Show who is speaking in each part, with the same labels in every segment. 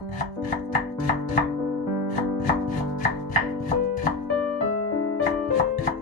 Speaker 1: Thank you.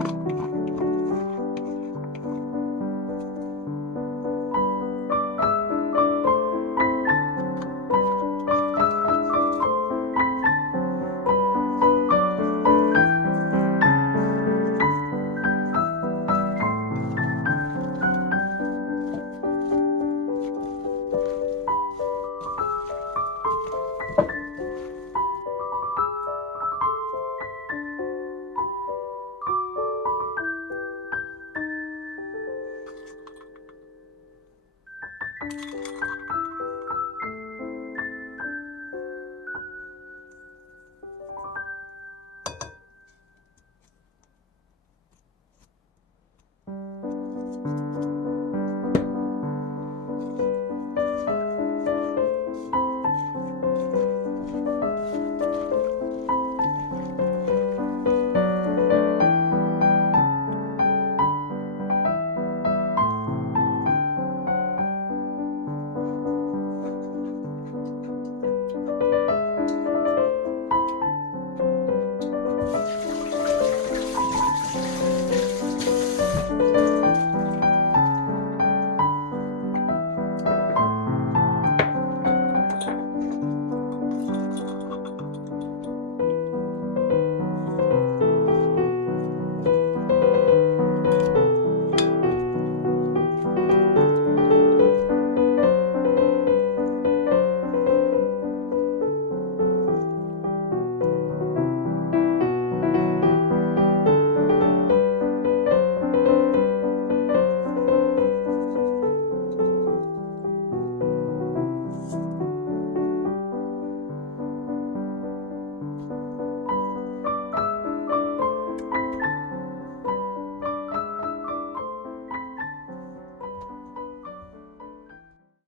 Speaker 1: you